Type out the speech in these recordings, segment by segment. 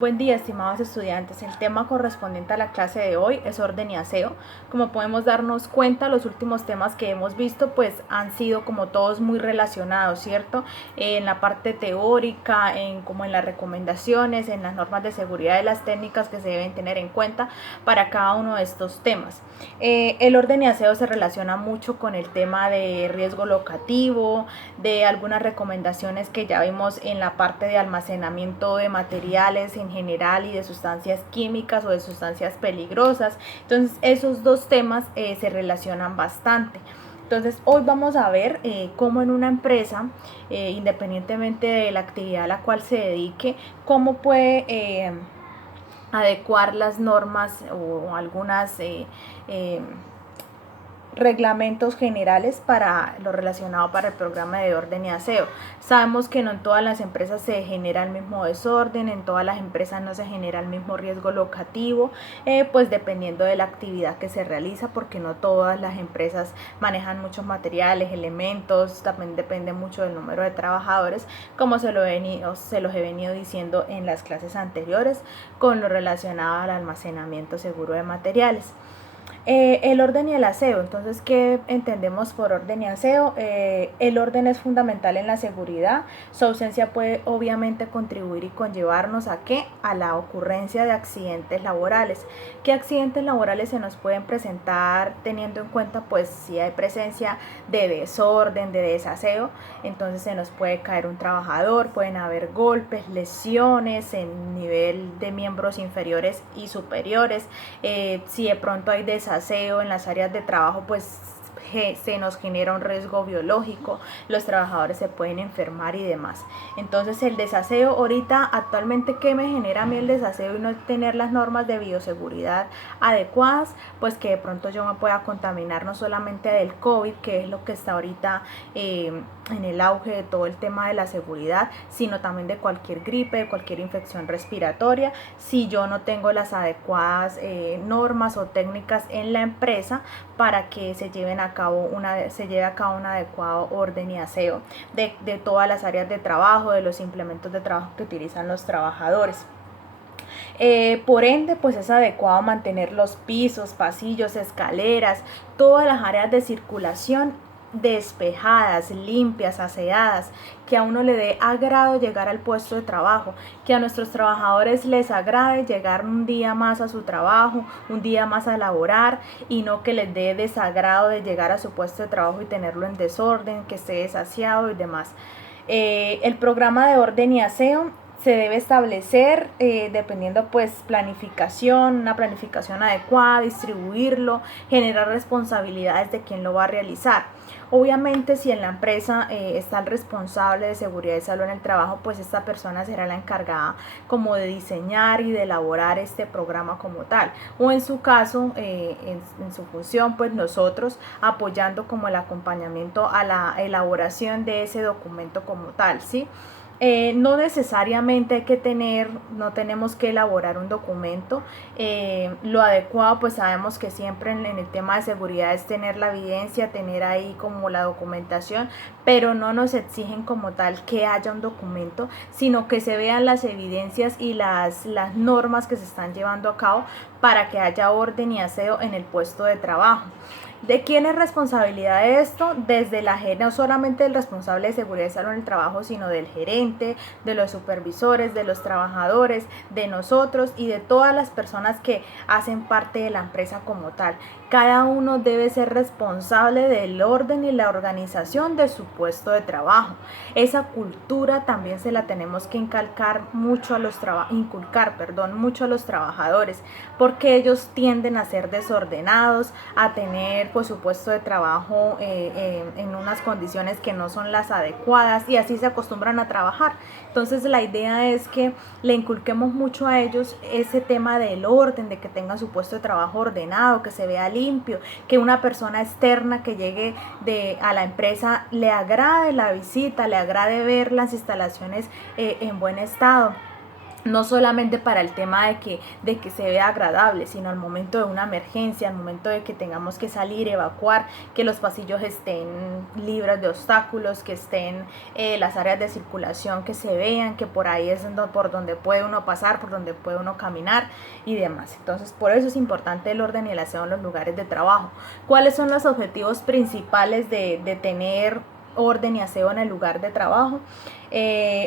Buen día, estimados estudiantes. El tema correspondiente a la clase de hoy es orden y aseo. Como podemos darnos cuenta, los últimos temas que hemos visto pues han sido como todos muy relacionados, ¿cierto? En la parte teórica, como en las recomendaciones, en las normas de seguridad y las técnicas que se deben tener en cuenta para cada uno de estos temas. El orden y aseo se relaciona mucho con el tema de riesgo locativo, de algunas recomendaciones que ya vimos en la parte de almacenamiento de materiales en general y de sustancias químicas o de sustancias peligrosas. Entonces esos dos temas se relacionan bastante. Entonces hoy vamos a ver cómo en una empresa, independientemente de la actividad a la cual se dedique, cómo puede adecuar las normas o algunas reglamentos generales para lo relacionado para el programa de orden y aseo. Sabemos que no en todas las empresas se genera el mismo desorden, en todas las empresas no se genera el mismo riesgo locativo, pues dependiendo de la actividad que se realiza, porque no todas las empresas manejan muchos materiales, elementos, también depende mucho del número de trabajadores, como se los he venido diciendo en las clases anteriores, con lo relacionado al almacenamiento seguro de materiales. El orden y el aseo. Entonces, ¿qué entendemos por orden y aseo? El orden es fundamental en la seguridad. Su ausencia puede obviamente contribuir y conllevarnos a ¿qué? A la ocurrencia de accidentes laborales. ¿Qué accidentes laborales se nos pueden presentar teniendo en cuenta pues si hay presencia de desorden, de desaseo? Entonces se nos puede caer un trabajador, pueden haber golpes, lesiones en nivel de miembros inferiores y superiores. Si de pronto hay desaseo en las áreas de trabajo, pues se nos genera un riesgo biológico, los trabajadores se pueden enfermar y demás. Entonces el desaseo, ahorita actualmente, ¿qué me genera a mí el desaseo y no tener las normas de bioseguridad adecuadas? Pues que de pronto yo me pueda contaminar no solamente del COVID, que es lo que está ahorita en el auge de todo el tema de la seguridad, sino también de cualquier gripe, de cualquier infección respiratoria, si yo no tengo las adecuadas normas o técnicas en la empresa para que se lleve a cabo un adecuado orden y aseo de todas las áreas de trabajo, de los implementos de trabajo que utilizan los trabajadores. Por ende, pues es adecuado mantener los pisos, pasillos, escaleras, todas las áreas de circulación despejadas, limpias, aseadas, que a uno le dé agrado llegar al puesto de trabajo, que a nuestros trabajadores les agrade llegar un día más a su trabajo, un día más a laborar, y no que les dé desagrado de llegar a su puesto de trabajo y tenerlo en desorden, que esté desaseado y demás. El programa de orden y aseo se debe establecer dependiendo pues una planificación adecuada, distribuirlo, generar responsabilidades de quien lo va a realizar. Obviamente si en la empresa está el responsable de seguridad y salud en el trabajo, pues esta persona será la encargada como de diseñar y de elaborar este programa como tal, o en su caso, en su función, pues nosotros apoyando como el acompañamiento a la elaboración de ese documento como tal, ¿sí? No necesariamente no tenemos que elaborar un documento. Lo adecuado, pues sabemos que siempre en el tema de seguridad es tener la evidencia, tener ahí como la documentación, pero no nos exigen como tal que haya un documento, sino que se vean las evidencias y las normas que se están llevando a cabo para que haya orden y aseo en el puesto de trabajo. ¿De quién es responsabilidad de esto? Desde no solamente el responsable de seguridad y salud en el trabajo, sino del gerente, de los supervisores, de los trabajadores, de nosotros y de todas las personas que hacen parte de la empresa como tal. Cada uno debe ser responsable del orden y la organización de su puesto de trabajo. Esa cultura también se la tenemos que inculcar mucho a los trabajadores, porque ellos tienden a ser desordenados, a tener pues su puesto de trabajo en unas condiciones que no son las adecuadas, y así se acostumbran a trabajar. Entonces la idea es que le inculquemos mucho a ellos ese tema del orden, de que tengan su puesto de trabajo ordenado, que se vea limpio, que una persona externa que llegue a la empresa le agrade la visita, le agrade ver las instalaciones en buen estado. no solamente para el tema de que se vea agradable, sino al momento de una emergencia, al momento de que tengamos que salir, evacuar, que los pasillos estén libres de obstáculos, que estén las áreas de circulación, que se vean, que por ahí es por donde puede uno pasar, por donde puede uno caminar y demás. Entonces, por eso es importante el orden y el aseo en los lugares de trabajo. ¿Cuáles son los objetivos principales de tener orden y aseo en el lugar de trabajo?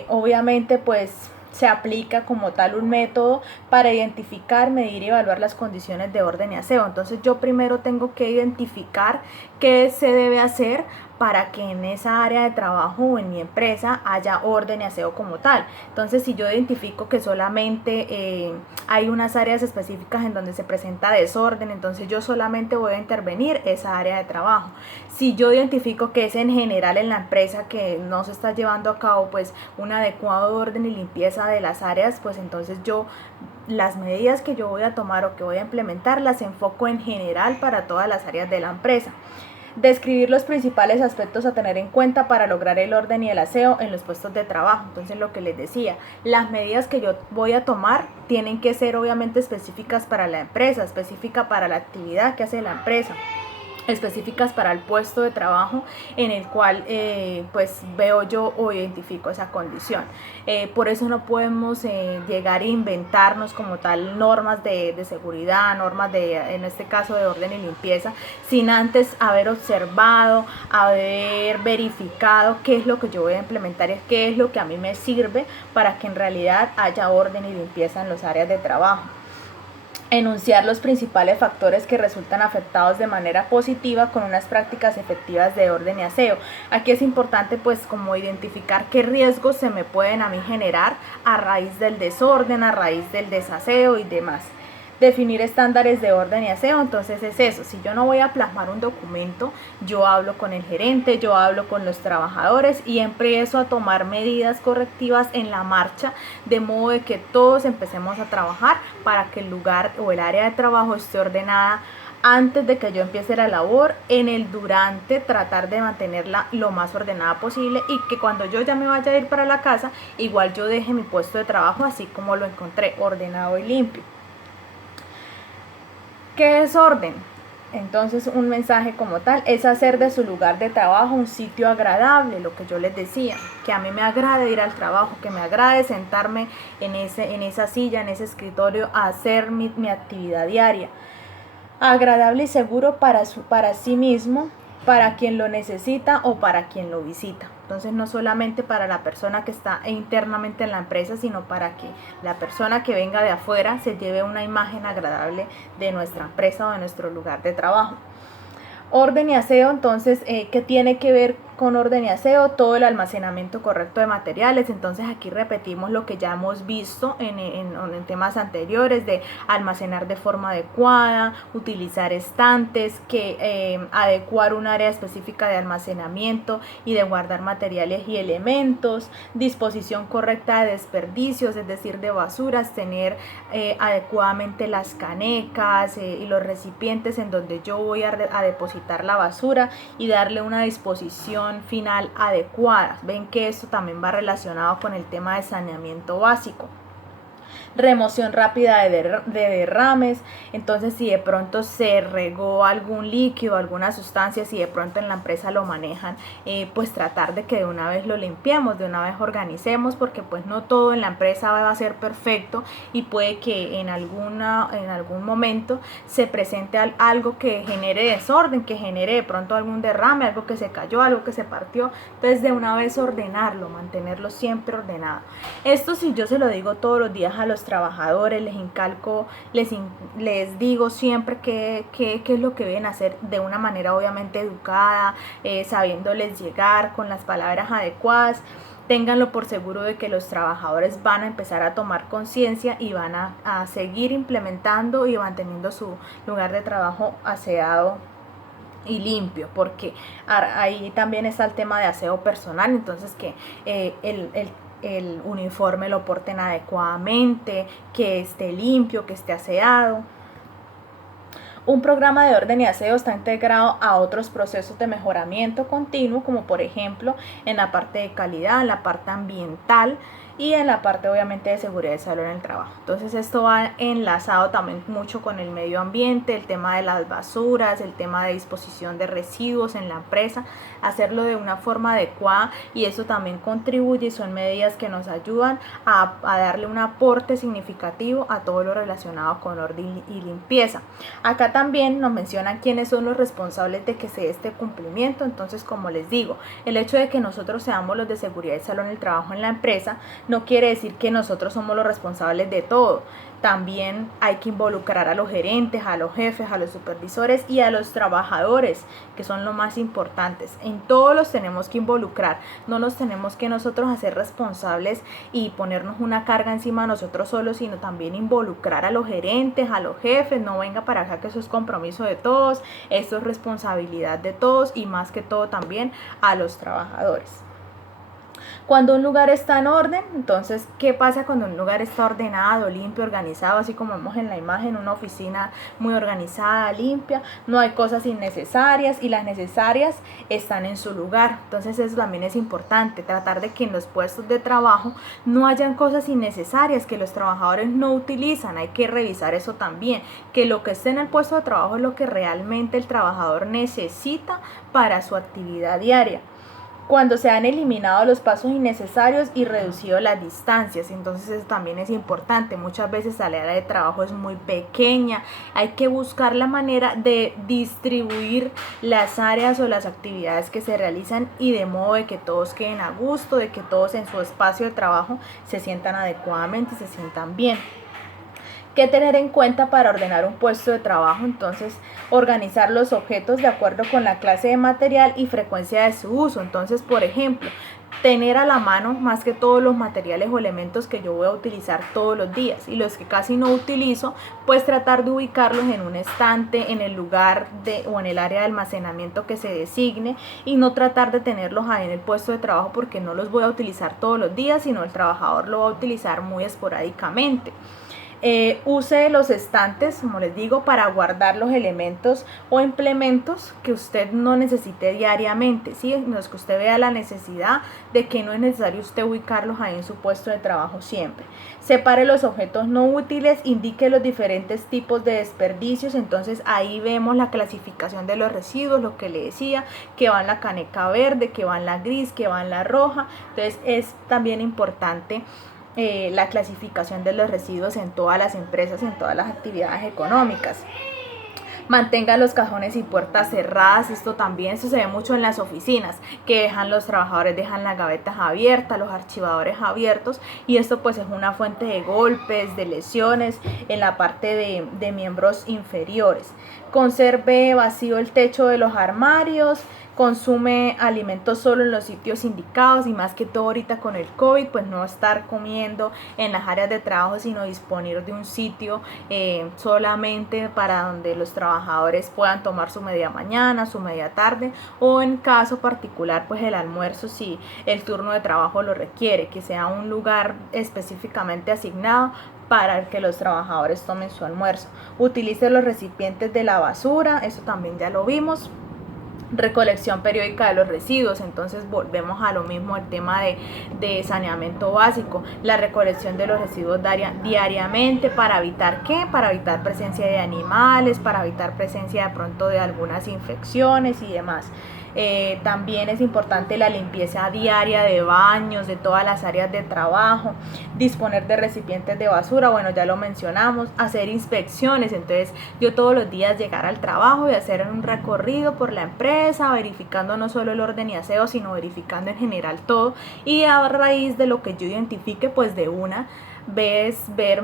Obviamente, pues se aplica como tal un método para identificar, medir y evaluar las condiciones de orden y aseo. Entonces yo primero tengo que identificar qué se debe hacer para que en esa área de trabajo o en mi empresa haya orden y aseo como tal. Entonces, si yo identifico que solamente hay unas áreas específicas en donde se presenta desorden, entonces yo solamente voy a intervenir esa área de trabajo. Si yo identifico que es en general en la empresa que no se está llevando a cabo pues un adecuado orden y limpieza de las áreas, pues entonces yo las medidas que yo voy a tomar o que voy a implementar las enfoco en general para todas las áreas de la empresa. Describir los principales aspectos a tener en cuenta para lograr el orden y el aseo en los puestos de trabajo. Entonces, lo que les decía, las medidas que yo voy a tomar tienen que ser obviamente específicas para la empresa, específica para la actividad que hace la empresa, específicas para el puesto de trabajo en el cual pues veo yo o identifico esa condición. Por eso no podemos llegar a inventarnos como tal normas de seguridad, normas en este caso de orden y limpieza, sin antes haber observado, haber verificado qué es lo que yo voy a implementar y qué es lo que a mí me sirve para que en realidad haya orden y limpieza en las áreas de trabajo. Enunciar los principales factores que resultan afectados de manera positiva con unas prácticas efectivas de orden y aseo. Aquí es importante pues como identificar qué riesgos se me pueden a mí generar a raíz del desorden, a raíz del desaseo y demás. Definir estándares de orden y aseo, entonces es eso, si yo no voy a plasmar un documento, yo hablo con el gerente, yo hablo con los trabajadores y empiezo a tomar medidas correctivas en la marcha, de modo de que todos empecemos a trabajar para que el lugar o el área de trabajo esté ordenada antes de que yo empiece la labor, en el durante tratar de mantenerla lo más ordenada posible y que cuando yo ya me vaya a ir para la casa, igual yo deje mi puesto de trabajo así como lo encontré, ordenado y limpio. ¿Qué es orden? Entonces un mensaje como tal es hacer de su lugar de trabajo un sitio agradable, lo que yo les decía, que a mí me agrade ir al trabajo, que me agrade sentarme en esa silla, en ese escritorio a hacer mi actividad diaria. Agradable y seguro para sí mismo, para quien lo necesita o para quien lo visita. Entonces no solamente para la persona que está internamente en la empresa, sino para que la persona que venga de afuera se lleve una imagen agradable de nuestra empresa o de nuestro lugar de trabajo. Orden y aseo, entonces, ¿qué tiene que ver con orden y aseo? Todo el almacenamiento correcto de materiales. Entonces aquí repetimos lo que ya hemos visto en temas anteriores, de almacenar de forma adecuada, utilizar estantes, adecuar un área específica de almacenamiento y de guardar materiales y elementos, disposición correcta de desperdicios, es decir, de basuras, tener adecuadamente las canecas y los recipientes en donde yo voy a depositar la basura y darle una disposición final adecuada. Ven que esto también va relacionado con el tema de saneamiento básico. Remoción rápida de derrames. Entonces, si de pronto se regó algún líquido, alguna sustancia, si de pronto en la empresa lo manejan, pues tratar de que de una vez lo limpiemos, de una vez organicemos, porque pues no todo en la empresa va a ser perfecto y puede que en algún momento se presente algo que genere desorden, que genere de pronto algún derrame, algo que se cayó, algo que se partió. Entonces, de una vez ordenarlo, mantenerlo siempre ordenado. Esto si yo se lo digo todos los días a los trabajadores, les incalco, les digo siempre qué es lo que deben hacer de una manera obviamente educada, sabiéndoles llegar con las palabras adecuadas. Ténganlo por seguro de que los trabajadores van a empezar a tomar conciencia y van a seguir implementando y manteniendo su lugar de trabajo aseado y limpio, porque ahí también está el tema de aseo personal. Entonces que el uniforme lo porten adecuadamente, que esté limpio, que esté aseado. Un programa de orden y aseo está integrado a otros procesos de mejoramiento continuo, como por ejemplo en la parte de calidad, en la parte ambiental, y en la parte obviamente de seguridad y salud en el trabajo. Entonces esto va enlazado también mucho con el medio ambiente, el tema de las basuras, el tema de disposición de residuos en la empresa, hacerlo de una forma adecuada, y eso también contribuye, son medidas que nos ayudan a darle un aporte significativo a todo lo relacionado con orden y limpieza. Acá también nos mencionan quiénes son los responsables de que se dé este cumplimiento. Entonces, como les digo, el hecho de que nosotros seamos los de seguridad y salud en el trabajo en la empresa no quiere decir que nosotros somos los responsables de todo. También hay que involucrar a los gerentes, a los jefes, a los supervisores y a los trabajadores, que son los más importantes. En todos los tenemos que involucrar, no nos tenemos que nosotros hacer responsables y ponernos una carga encima de nosotros solos, sino también involucrar a los gerentes, a los jefes. No venga para acá que eso es compromiso de todos, eso es responsabilidad de todos, y más que todo también a los trabajadores. Cuando un lugar está en orden, entonces, ¿qué pasa cuando un lugar está ordenado, limpio, organizado? Así como vemos en la imagen, una oficina muy organizada, limpia, no hay cosas innecesarias, y las necesarias están en su lugar. Entonces eso también es importante, tratar de que en los puestos de trabajo no hayan cosas innecesarias que los trabajadores no utilizan. Hay que revisar eso también, que lo que esté en el puesto de trabajo es lo que realmente el trabajador necesita para su actividad diaria. Cuando se han eliminado los pasos innecesarios y reducido las distancias, entonces eso también es importante. Muchas veces la área de trabajo es muy pequeña, hay que buscar la manera de distribuir las áreas o las actividades que se realizan, y de modo de que todos queden a gusto, de que todos en su espacio de trabajo se sientan adecuadamente y se sientan bien. ¿Qué tener en cuenta para ordenar un puesto de trabajo? Entonces, organizar los objetos de acuerdo con la clase de material y frecuencia de su uso. Entonces, por ejemplo, tener a la mano más que todos los materiales o elementos que yo voy a utilizar todos los días, y los que casi no utilizo, pues tratar de ubicarlos en un estante, en el lugar o en el área de almacenamiento que se designe, y no tratar de tenerlos ahí en el puesto de trabajo porque no los voy a utilizar todos los días, sino el trabajador lo va a utilizar muy esporádicamente. Use los estantes, como les digo, para guardar los elementos o implementos que usted no necesite diariamente, ¿sí? En los que usted vea la necesidad de que no es necesario usted ubicarlos ahí en su puesto de trabajo siempre. Separe los objetos no útiles, indique los diferentes tipos de desperdicios. Entonces ahí vemos la clasificación de los residuos, lo que le decía, que va en la caneca verde, que va en la gris, que va en la roja. Entonces es también importante la clasificación de los residuos en todas las empresas, en todas las actividades económicas. Mantenga los cajones y puertas cerradas. Esto también se ve mucho en las oficinas, que los trabajadores dejan las gavetas abiertas, los archivadores abiertos, y esto pues es una fuente de golpes, de lesiones en la parte de miembros inferiores. Conserve vacío el techo de los armarios. Consume alimentos solo en los sitios indicados, y más que todo ahorita con el COVID, pues no estar comiendo en las áreas de trabajo, sino disponer de un sitio solamente para donde los trabajadores puedan tomar su media mañana, su media tarde, o en caso particular pues el almuerzo, si el turno de trabajo lo requiere, que sea un lugar específicamente asignado para que los trabajadores tomen su almuerzo. Utilice los recipientes de la basura, eso también ya lo vimos. Recolección periódica de los residuos. Entonces volvemos a lo mismo, el tema de saneamiento básico, la recolección de los residuos diariamente. ¿Para evitar qué? Para evitar presencia de animales, para evitar presencia de pronto de algunas infecciones y demás. También es importante la limpieza diaria de baños, de todas las áreas de trabajo, disponer de recipientes de basura, bueno, ya lo mencionamos, hacer inspecciones. Entonces yo todos los días llegar al trabajo y hacer un recorrido por la empresa, verificando no solo el orden y aseo, sino verificando en general todo, y a raíz de lo que yo identifique, pues de una vez ver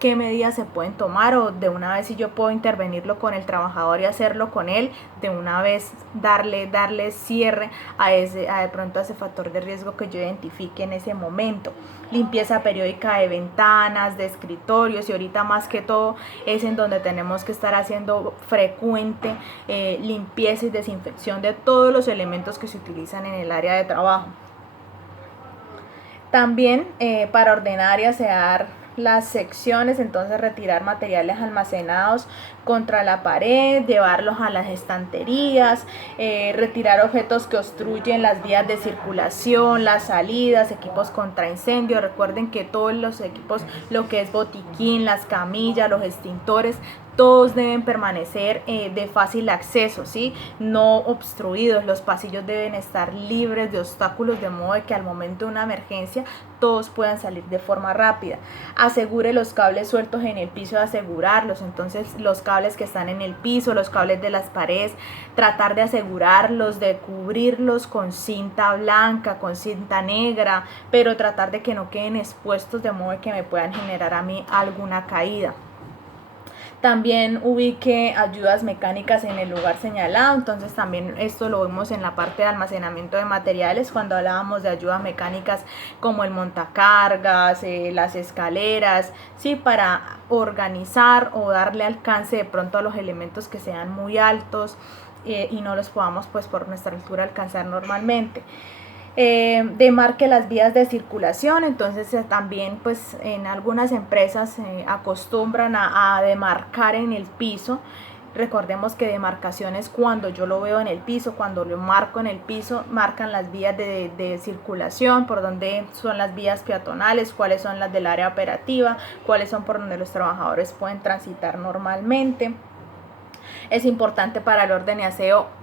qué medidas se pueden tomar, o de una vez si yo puedo intervenirlo con el trabajador y hacerlo con él, de una vez darle cierre a de pronto a ese factor de riesgo que yo identifique en ese momento. Limpieza periódica de ventanas, de escritorios, y ahorita más que todo es en donde tenemos que estar haciendo frecuente limpieza y desinfección de todos los elementos que se utilizan en el área de trabajo. También para ordenar y asear las secciones, entonces retirar materiales almacenados contra la pared, llevarlos a las estanterías, retirar objetos que obstruyen las vías de circulación, las salidas, equipos contra incendio. Recuerden que todos los equipos, lo que es botiquín, las camillas, los extintores, todos deben permanecer de fácil acceso, ¿sí? No obstruidos. Los pasillos deben estar libres de obstáculos, de modo de que al momento de una emergencia todos puedan salir de forma rápida. Asegure los cables sueltos en el piso, de asegurarlos. Entonces los cables que están en el piso, los cables de las paredes, tratar de asegurarlos, de cubrirlos con cinta blanca, con cinta negra, pero tratar de que no queden expuestos, de modo de que me puedan generar a mí alguna caída. También ubique ayudas mecánicas en el lugar señalado. Entonces también esto lo vemos en la parte de almacenamiento de materiales, cuando hablábamos de ayudas mecánicas como el montacargas, las escaleras, ¿sí? Para organizar o darle alcance de pronto a los elementos que sean muy altos y no los podamos pues por nuestra altura alcanzar normalmente. Demarque las vías de circulación. Entonces también pues en algunas empresas acostumbran a demarcar en el piso. Recordemos que demarcación es cuando yo lo veo en el piso, cuando lo marco en el piso, marcan las vías de circulación, por donde son las vías peatonales, cuáles son las del área operativa, cuáles son por donde los trabajadores pueden transitar normalmente. Es importante para el orden y aseo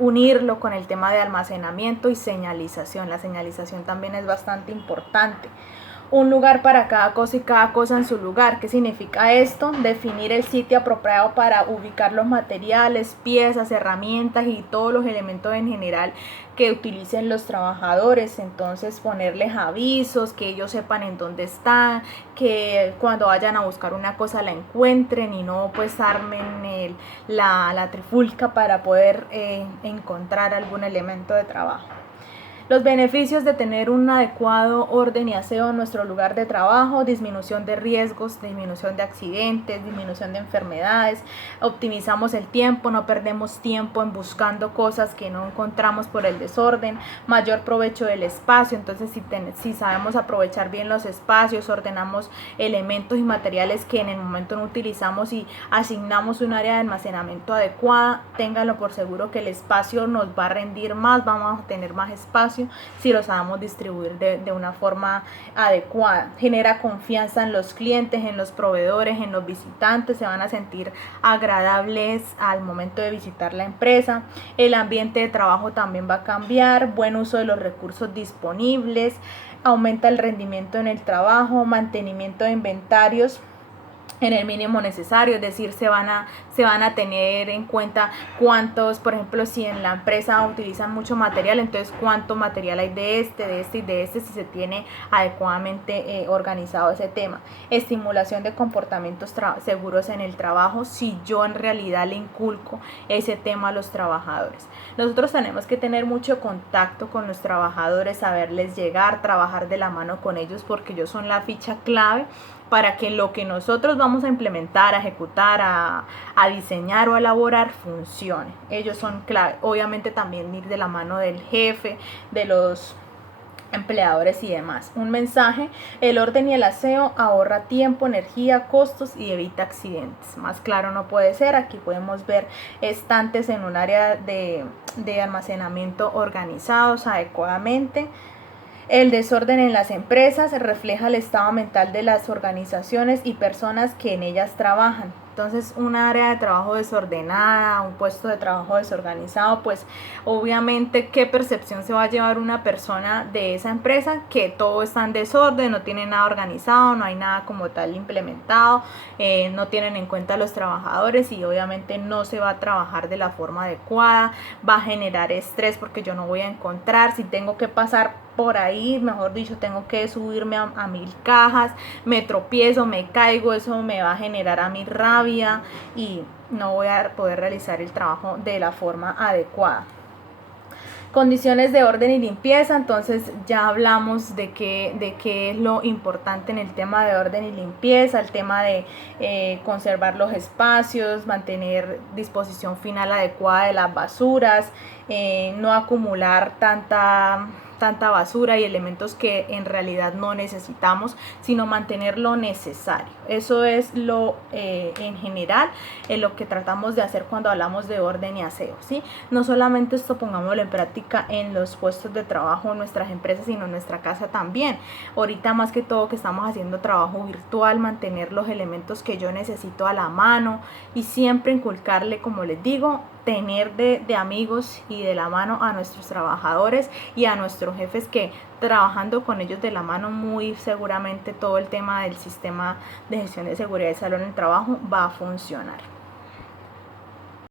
unirlo con el tema de almacenamiento y señalización. La señalización también es bastante importante. Un lugar para cada cosa y cada cosa en su lugar. ¿Qué significa esto? Definir el sitio apropiado para ubicar los materiales, piezas, herramientas y todos los elementos en general que utilicen los trabajadores. Entonces ponerles avisos, que ellos sepan en dónde están, que cuando vayan a buscar una cosa la encuentren y no pues armen la trifulca para poder encontrar algún elemento de trabajo. Los beneficios de tener un adecuado orden y aseo en nuestro lugar de trabajo: disminución de riesgos, disminución de accidentes, disminución de enfermedades, optimizamos el tiempo, no perdemos tiempo en buscando cosas que no encontramos por el desorden, mayor provecho del espacio. Entonces si sabemos aprovechar bien los espacios, ordenamos elementos y materiales que en el momento no utilizamos y asignamos un área de almacenamiento adecuada, ténganlo por seguro que el espacio nos va a rendir más, vamos a tener más espacio si lo sabemos distribuir de una forma adecuada. Genera confianza en los clientes, en los proveedores, en los visitantes, se van a sentir agradables al momento de visitar la empresa. El ambiente de trabajo también va a cambiar, buen uso de los recursos disponibles, aumenta el rendimiento en el trabajo, mantenimiento de inventarios en el mínimo necesario, es decir, se van a tener en cuenta cuántos, por ejemplo, si en la empresa utilizan mucho material, entonces cuánto material hay de este y de este, si se tiene adecuadamente organizado ese tema. Estimulación de comportamientos seguros en el trabajo, si yo en realidad le inculco ese tema a los trabajadores. Nosotros tenemos que tener mucho contacto con los trabajadores, saberles llegar, trabajar de la mano con ellos, porque ellos son la ficha clave para que lo que nosotros vamos a implementar, a ejecutar, a diseñar o a elaborar funcione. Ellos son clave. Obviamente también ir de la mano del jefe, de los empleadores y demás. Un mensaje: el orden y el aseo ahorra tiempo, energía, costos y evita accidentes. Más claro no puede ser. Aquí podemos ver estantes en un área de almacenamiento organizados adecuadamente. El desorden en las empresas refleja el estado mental de las organizaciones y personas que en ellas trabajan. Entonces, un área de trabajo desordenada, un puesto de trabajo desorganizado, pues obviamente qué percepción se va a llevar una persona de esa empresa, que todo está en desorden, no tiene nada organizado, no hay nada como tal implementado, no tienen en cuenta a los trabajadores y obviamente no se va a trabajar de la forma adecuada, va a generar estrés porque yo no voy a encontrar, si tengo que pasar por ahí, mejor dicho, tengo que subirme a 1000 cajas, me tropiezo, me caigo, eso me va a generar a mí rabia y no voy a poder realizar el trabajo de la forma adecuada. Condiciones de orden y limpieza. Entonces ya hablamos de qué es lo importante en el tema de orden y limpieza, el tema de conservar los espacios, mantener disposición final adecuada de las basuras, no acumular tanta basura y elementos que en realidad no necesitamos, sino mantener lo necesario. Eso es lo en general en lo que tratamos de hacer cuando hablamos de orden y aseo, ¿sí? No solamente esto pongámoslo en práctica en los puestos de trabajo en nuestras empresas, sino en nuestra casa también. Ahorita más que todo que estamos haciendo trabajo virtual, mantener los elementos que yo necesito a la mano y siempre inculcarle, como les digo, tener de amigos y de la mano a nuestros trabajadores y a nuestros jefes, que trabajando con ellos de la mano muy seguramente todo el tema del sistema de gestión de seguridad y salud en el trabajo va a funcionar.